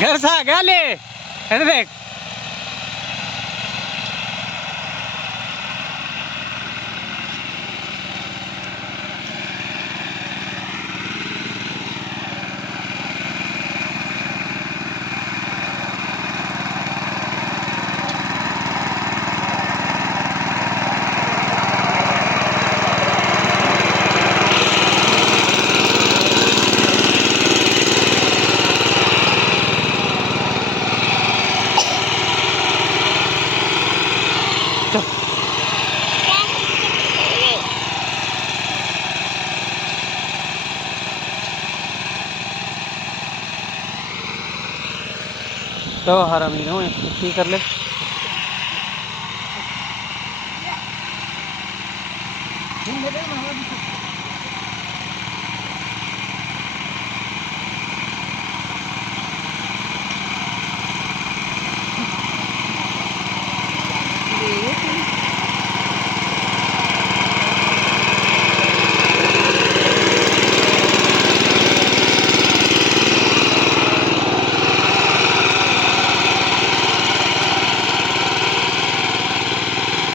घर से आ गया ले इधर देख। तो हरा मीन हो ठीक कर ले। Hindi,